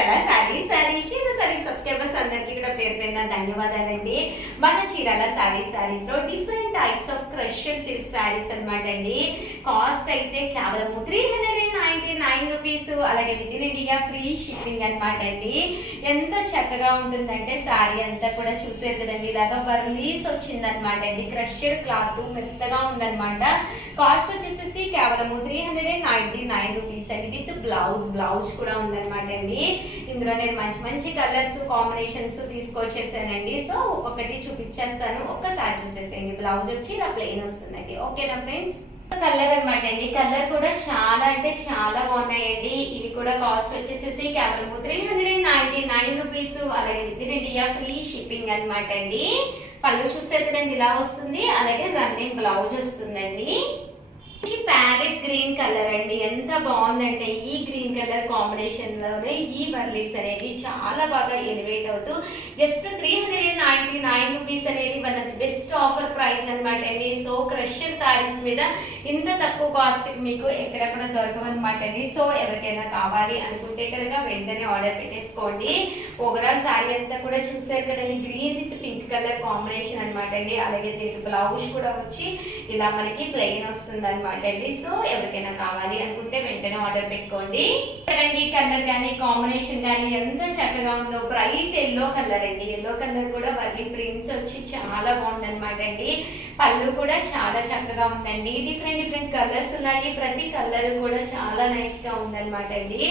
Chirala saris subscribers అందరికీ కూడా పేరు పేరున ధన్యవాదాలండి. మన చీరాల సారీస్ లో different types of crushed silk saris అనమాట అండి. కాస్ట్ అయితే కేవలం 399 రూపీస్, అలాగే with in India free shipping అనమాట అండి. ఎంత చక్కగా ఉంటుందంటే సారీ అంతా కూడా చూసేది కదండి, ఇలాగా వర్లీస్ వచ్చిందనమాట అండి. క్రష్డ్ క్లాత్ మెత్తగా ఉందన్నమాట. కాస్ట్ వచ్చేసి కేవలం 399 రూపీస్ అండి. విత్ బ్లౌజ్ కూడా ఉందన్నమాట అండి. ఇందులో నేను మంచి కలర్స్ కాంబినేషన్స్ తీసుకొచ్చేసానండి. సో ఒక్కొక్కటి చూపించేస్తాను, ఒక్కసారి చూసేసేయండి. బ్లౌజ్ వచ్చి ఇలా ప్లెయిన్ వస్తుందండి. ఓకేనా ఫ్రెండ్స్? కలర్ అనమాట అండి. కలర్ కూడా చాలా అంటే చాలా బాగున్నాయండి. ఇవి కూడా కాస్ట్ వచ్చేసేసి కేవలం 399 రూపీస్, అలాగే with in India free shipping అనమాట అండి. పళ్ళు చూసారు కదండి, ఇలా వస్తుంది. అలాగే రన్నింగ్ బ్లౌజ్ వస్తుందండి. ప్యారెట్ గ్రీన్ కలర్ అండి, ఎంత బాగుందంటే ఈ గ్రీన్ కలర్ కాంబినేషన్ లోనే ఈ వర్లీస్ అనేది చాలా బాగా ఎలివేట్ అవుతూ జస్ట్ 399 రూపీస్ అనేది మన బెస్ట్ ఆఫర్ ప్రైస్ అనమాట అండి. సో క్రషర్ సారీస్ మీద ఇంత తక్కువ కాస్ట్ మీకు ఎక్కడ కూడా దొరకవన్నమాట అండి. సో ఎవరికైనా కావాలి అనుకుంటే కనుక వెంటనే ఆర్డర్ పెట్టేసుకోండి. ఓవరాల్ సారీ అంతా కూడా చూసారు కదండి, green with pink colour combination అనమాట అండి. అలాగే దీనికి బ్లౌజ్ కూడా వచ్చి ఇలా మనకి ప్లెయిన్ వస్తుంది అనమాట అండి. సో ఎవరికైనా కావాలి అనుకుంటే వెంటనే ఆర్డర్ పెట్టుకోండి. కలర్ కానీ కాంబినేషన్ కానీ ఎంత చక్కగా ఉందో. బ్రైట్ ఎల్లో కలర్ అండి. ఎల్లో కలర్ కూడా వర్లీ ప్రింట్స్ వచ్చి చాలా బాగుంది అనమాట అండి. పళ్ళు కూడా చాలా చక్కగా ఉందండి. డిఫరెంట్ కలర్స్ ఉన్నాయి. ప్రతి కలర్ కూడా చాలా నైస్ గా ఉందన్నమాట అండి.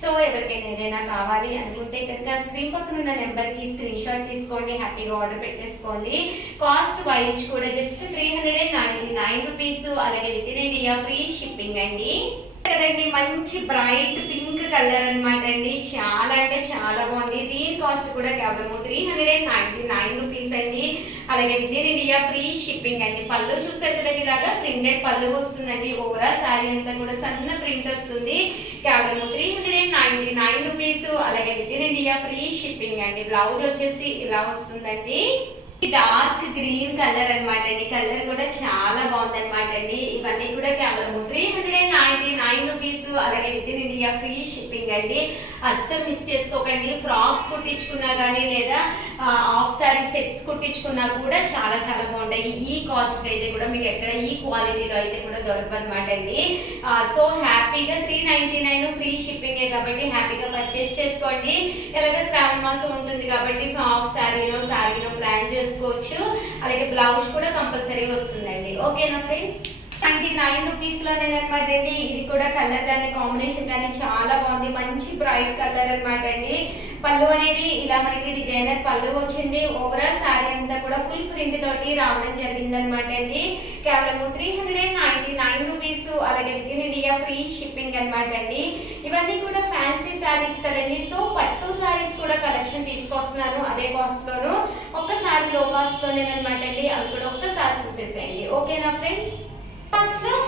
సో ఎవరికైనా ఏదైనా కావాలి అనుకుంటే కనుక స్క్రీన్ పక్కన ఉన్న నెంబర్ కి స్క్రీన్ షాట్ తీసుకోండి, హ్యాపీగా ఆర్డర్ పెట్టేసుకోండి. కాస్ట్ వైజ్ కూడా జస్ట్ 399 రూపీస్, అలాగే with in India free shipping అండి. కదండి, మంచి బ్రైట్ పింక్ కలర్ అనమాట అండి. చాలా అంటే చాలా బాగుంది. దీని కాస్ట్ కూడా కేవలం 399 రూపీస్ అండి, అలాగే with in India free shipping అండి. పళ్ళు చూసారు కదండి, ఇలాగా ప్రింటెడ్ పళ్ళు వస్తుందండి. ఓవరాల్ శారీ అంతా కూడా సన్న ప్రింట్ వస్తుంది. కేవలం 399 రూపీస్, అలాగే with in India free shipping అండి. బ్లౌజ్ వచ్చేసి ఇలా వస్తుందండి. డార్క్ గ్రీన్ కలర్ అనమాట అండి. కలర్ కూడా చాలా బాగుంది అనమాట అండి. ఇవన్నీ కూడా కేవలం 399 రూపీస్, అలాగే with in India free shipping అండి. అస్సలు మిస్ చేసుకోకండి. ఫ్రాక్స్ కుట్టించుకున్నా కానీ లేదా హాఫ్ సారీ సెట్స్ కుట్టించుకున్నా కూడా చాలా బాగుంటాయి. ఈ కాస్ట్ అయితే కూడా మీకు ఎక్కడ ఈ క్వాలిటీలో అయితే కూడా దొరకదు అనమాట అండి. సో హ్యాపీగా 399 ఫ్రీ షిప్పింగే కాబట్టి హ్యాపీగా పర్చేస్ చేసుకోండి. ఎలాగ శ్రావణ మాసం ఉంటుంది కాబట్టి హాఫ్ సారీలో ప్లాన్ చేసుకోవచ్చు. అలాగే బ్లౌజ్ కూడా కంపల్సరీ వస్తుందండి. ఓకేనా ఫ్రెండ్స్? 99 రూపీస్ లోనే అనమాట అండి. ఇది కూడా కలర్ కానీ కాంబినేషన్ కానీ చాలా బాగుంది. మంచి బ్రైట్ కలర్ అనమాట అండి. పళ్ళు అనేది ఇలా మనకి డిజైనర్ పళ్ళు వచ్చింది. ఓవరాల్ శారీ అంతా కూడా ఫుల్ ప్రింట్ తోటి రావడం జరిగింది అనమాట అండి. కేవలం 399 రూపీస్, అలాగే with in India free shipping అనమాట అండి. ఇవన్నీ కూడా ఫ్యాన్సీ శారీస్ కదండి. సో పట్టు శారీస్ కూడా కలెక్షన్ తీసుకొస్తున్నాను అదే కాస్ట్ లోను. ఒక్కసారి లో కాస్ట్ లోనే అనమాట అండి. అవి కూడా ఒక్కసారి చూసేసేయండి. ఓకేనా ఫ్రెండ్స్?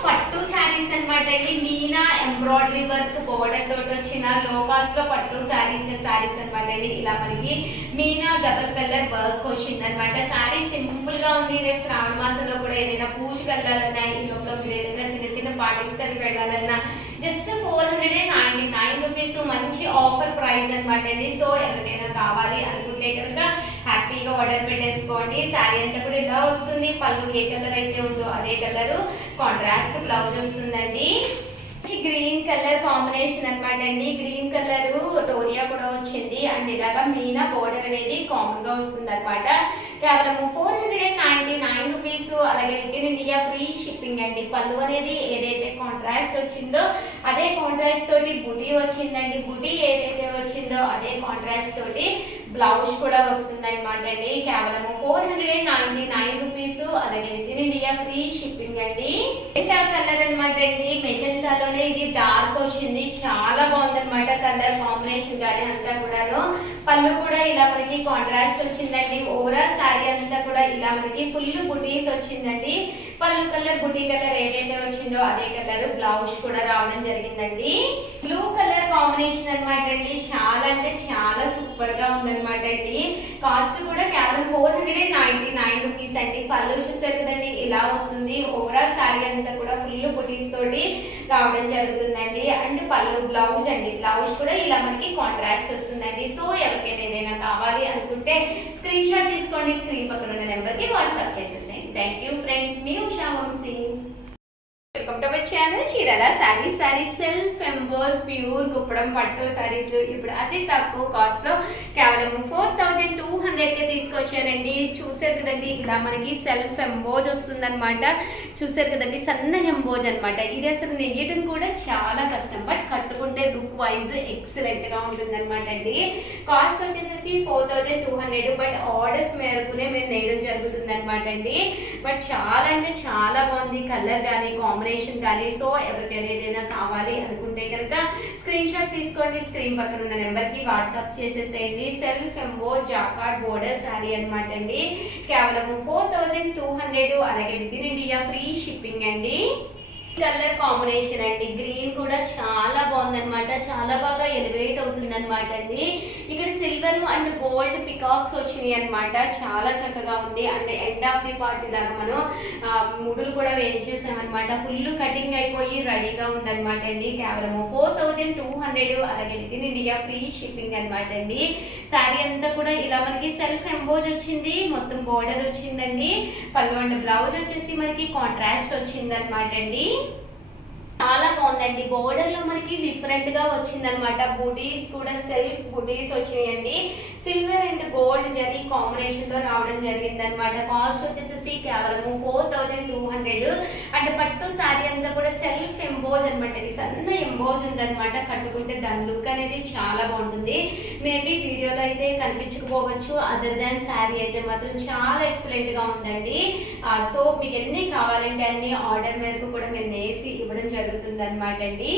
పట్టు శారీస్ అనమాట అండి. మీనా ఎంబ్రాయిడరీ వర్క్ బోర్డర్ తోటి వచ్చిన లో కాస్ట్ లో పట్టు శారీస్ అనమాట అండి. ఇలా మనకి మీనా డబుల్ కలర్ వర్క్ వచ్చింది అనమాట. శారీ సింపుల్ గా ఉంది. రేపు శ్రావణ మాసంలో కూడా ఏదైనా పూజకి వెళ్ళాలన్నా, ఈ లోపల మీరు ఏదైనా చిన్న పార్టీస్ కలిసి వెళ్ళాలన్నా జస్ట్ 499 రూపీస్ మంచి ఆఫర్ ప్రైస్ అనమాట అండి. సో ఎవరికైనా కావాలి అనుకుంటే కనుక హ్యాపీగా ఆర్డర్ పెట్టేసుకోండి. శారీ అంతా కూడా ఇలా వస్తుంది. పళ్ళు ఏ కలర్ అయితే ఉందో అదే కలర్ కాంట్రాస్ట్ బ్లౌజ్ వస్తుందండి. గ్రీన్ కలర్ కాంబినేషన్ అనమాట అండి. గ్రీన్ కలర్ డోరియా కూడా వచ్చింది అండ్ ఇలాగా మీనా బోర్డర్ అనేది కామన్ గా వస్తుంది అనమాట. కేవలం 499 రూపీస్, అలాగే with in India free shipping అండి. పళ్ళు అనేది ఏదైతే కాంట్రాస్ట్ వచ్చిందో అదే కాంట్రాస్ట్ తోటి బుటీ వచ్చిందండి. బుటీ ఏదైతే వచ్చిందో అదే కాంట్రాస్ట్ తోటి బ్లౌజ్ కూడా వస్తుంది అనమాట అండి. కేవలం 499 రూపీస్, అలాగే with in India free shipping అండి. మెజెంటా కలర్ అనమాట అండి. మెజెంటాలోనే ఇది డార్క్ వచ్చింది. చాలా బాగుంది అనమాట కలర్ కాంబినేషన్ కానీ అంతా కూడాను. పళ్ళు కూడా ఇలా మనకి కాంట్రాస్ట్ వచ్చిందండి. ఓవరాల్ శారీ అంతా కూడా ఇలా మనకి ఫుల్ బుటీస్ వచ్చిందండి. పళ్ళు కలర్ బుటీ కలర్ ఏదైతే వచ్చిందో అదే కలర్ బ్లౌజ్ కూడా రావడం జరిగిందండి. బ్లూ కలర్ కాంబినేషన్ అనమాట అండి. చాలా అంటే చాలా సూపర్ గా ఉందన్నమాట అండి. కాస్ట్ కూడా కేవలం 499 రూపీస్ అండి. పళ్ళు చూసారు కదండి ఇలా వస్తుంది. ఓవరాల్ శారీ అంతా కూడా ఫుల్ బుటీస్ తోటి రావడం జరుగుతుందండి. అండ్ పళ్ళు బ్లౌజ్ అండి, బ్లౌజ్ కూడా ఇలా మనకి కాంట్రాస్ట్ వస్తుందండి. సో ఎవరికైనా ఏదైనా కావాలి అనుకుంటే స్క్రీన్ షాట్ తీసుకోండి, స్క్రీన్ పక్కన ఉన్న నెంబర్ కి వాట్సాప్ చేసేసేయండి. థ్యాంక్ యూ ఫ్రెండ్స్, మీ Usha Vamshi. Welcome to my channel Chirala saris self emboss pure Kuppadam pattu saris ఇప్పుడు అతి తక్కువ కాస్ట్ లో కేవలం 4200 కి తీసుకొచ్చానండి. చూసారు కదండి ఇలా మనకి సెల్ఫ్ ఎంబోజ్ వస్తుందన్నమాట. చూసారు కదండి సన్న ఎంబోజ్ అనమాట. ఇది అసలు నెయ్యడం కూడా చాలా కష్టం, బట్ కట్టుకుంటే లుక్ వైజ్ ఎక్సలెంట్ గా ఉంటుందన్నమాట అండి. కాస్ట్ వచ్చేసి 4200, బట్ ఆర్డర్స్ మేరకునే మేము నేయడం జరుగుతుంది అనమాట అండి. బట్ చాలా అంటే చాలా బాగుంది కలర్ కానీ కాంబినేషన్ కానీ. సో ఎవరికైనా ఏదైనా కావాలి అనుకుంటే కనుక స్క్రీన్ షాట్ తీసుకోండి, స్క్రీన్ పక్కన ఉన్న నెంబర్ కి వాట్సాప్ చేసేసేయండి. సెల్ఫ్ ఎంబో జాకార్డ్ బోర్డర్ శారీ అనమాట అండి. కేవలం 4200, అలాగే with in India free shipping అండి. కలర్ కాంబినేషన్ అండి, గ్రీన్ కూడా చాలా బాగుందన్నమాట. చాలా బాగా ఎలివేట్ అవుతుంది అనమాట అండి. ఇక్కడ సిల్వర్ అండ్ గోల్డ్ పికాక్స్ వచ్చినాయి అనమాట. చాలా చక్కగా ఉంది. And end of the part లాగా మనం ముడులు కూడా వేయించేసామన్నమాట. ఫుల్ కటింగ్ అయిపోయి రెడీగా ఉందన్నమాట అండి. కేవలం 4200, అలాగే with in India free shipping అనమాట అండి. శారీ అంతా కూడా ఇలా మనకి సెల్ఫ్ ఎంబోజ్ వచ్చింది, మొత్తం బోర్డర్ వచ్చిందండి. పళ్ళు అండ్ బ్లౌజ్ వచ్చేసి మనకి కాంట్రాస్ట్ వచ్చింది అనమాట అండి. చాలా బాగుందండి. బోర్డర్ లో మనకి డిఫరెంట్ గా వచ్చిందనమాట. బుటీస్ కూడా సెల్ఫ్ బుటీస్ వచ్చినాయండి. Silver and gold zari combination లో రావడం జరిగింది అనమాట. కాస్ట్ వచ్చేసి కేవలం 4200. అండ్ పట్టు శారీ అంతా కూడా సెల్ఫ్ ఎంబోజ్ అనమాట. ఇది సన్న ఎంబోజ్ ఉందన్నమాట. కట్టుకుంటే దాని లుక్ అనేది చాలా బాగుంటుంది. మేబీ వీడియోలో అయితే కనిపించకపోవచ్చు, అదర్ దాన్ శారీ అయితే మాత్రం చాలా ఎక్సలెంట్ గా ఉందండి. సో మీకు ఎన్ని కావాలంటే అన్ని ఆర్డర్ మేరకు కూడా మేము వేసి ఇవ్వడం జరుగుతుంది అనమాట అండి.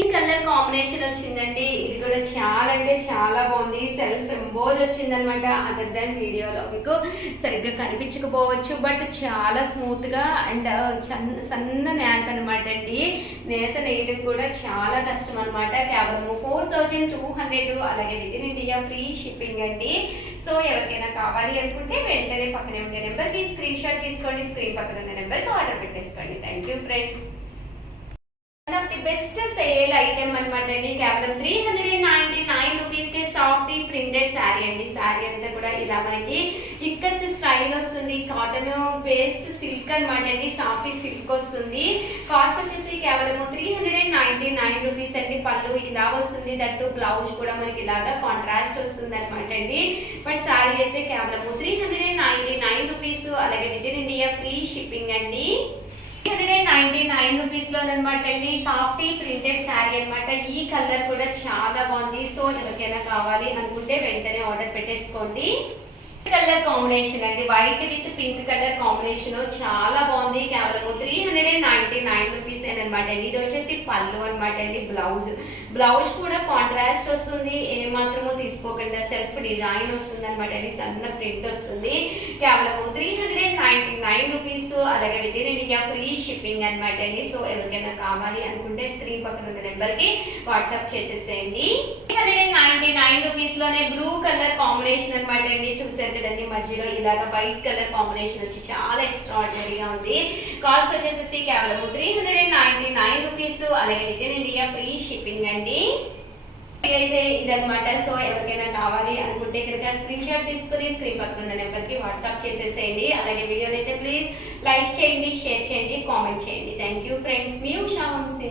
ఈ కలర్ కాంబినేషన్ వచ్చిందండి. ఇది కూడా చాలా అంటే చాలా బాగుంది. సెల్ఫ్ ఎంబోజ్ వచ్చింది అనమాట. అదర్ దాన్ వీడియోలో మీకు సరిగ్గా కనిపించకపోవచ్చు, బట్ చాలా స్మూత్ గా అండ్ సన్న నేత అనమాట అండి. నేత నేయడం కూడా చాలా కష్టం అనమాట. కేవలం 4200, అలాగే with in India free shipping అండి. సో ఎవరికైనా కావాలి అనుకుంటే వెంటనే పక్కనే ఉండే నెంబర్కి స్క్రీన్ షాట్ తీసుకోండి, స్క్రీన్ పక్కన ఉన్న నెంబర్కి ఆర్డర్ పెట్టేసుకోండి. Thank you friends. One of the best sale item అనమాట అండి. కేవలం 399 రూపీస్ కి సాఫ్ట్ ప్రింటెడ్ శారీ అండి. శారీ అంతా కూడా ఇలా మనకి ఇక్కత్ స్టైల్ వస్తుంది. కాటన్ బేస్ సిల్క్ అనమాట అండి. సాఫ్ట్ సిల్క్ వస్తుంది. కాస్ట్ వచ్చేసి కేవలం 399 రూపీస్ అండి. పళ్ళు ఇలా వస్తుంది. దట్టు బ్లౌజ్ కూడా మనకి ఇలాగా కాంట్రాస్ట్ వస్తుంది అనమాట అండి. బట్ శారీ అయితే కేవలం 399 రూపీస్, అలాగే with in India free shipping అండి. 399 రూపీస్ లో అనమాట అండి. సాఫ్ట్ ప్రింటెడ్ శారీ అనమాట. ఈ కలర్ కూడా చాలా బాగుంది. సో ఎవరికైనా కావాలి అనుకుంటే వెంటనే ఆర్డర్ పెట్టేసుకోండి. కలర్ కాంబినేషన్ అండి, white with pink colour combination చాలా బాగుంది. కేవలం 399 రూపీస్ అనమాట అండి. ఇది వచ్చేసి పళ్ళు అనమాట అండి. బ్లౌజ్ కూడా కాంట్రాస్ట్ వస్తుంది. ఏ మాత్రమో తీసుకోకుండా సెల్ఫ్ డిజైన్ వస్తుంది అనమాట అండి. సన్న ప్రింట్ వస్తుంది. కేవలం 399 రూపీస్, అలాగే with in India free shipping అనమాట అండి. సో ఎవరికైనా కావాలి అనుకుంటే స్క్రీన్ పక్కన ఉన్న నెంబర్ కి వాట్సాప్ చేసేసేయండి. 399 రూపీస్ లోనే బ్లూ కలర్ కాంబినేషన్ అనమాట అండి. చూసారు కదండి మధ్యలో ఇలాగ వైట్ కలర్ కాంబినేషన్ వచ్చి చాలా ఎక్స్ట్రాఆర్డినరీగా ఉంది. కాస్ట్ వచ్చేసి కేవలం 399 రూపీస్, అలాగే with in India free shipping అండి. అయితే ఇదనమాట. సో ఎవరికైనా కావాలి అనుకుంటే కనుక స్క్రీన్ షాట్ తీసుకుని స్క్రీన్ పక్కన ఉన్న నెంబర్కి వాట్సాప్ చేసేసేయండి. అలాగే వీడియోని అయితే ప్లీజ్ లైక్ చేయండి, షేర్ చేయండి, కామెంట్ చేయండి. థ్యాంక్ యూ ఫ్రెండ్స్, మీ ఉషా వంశీ.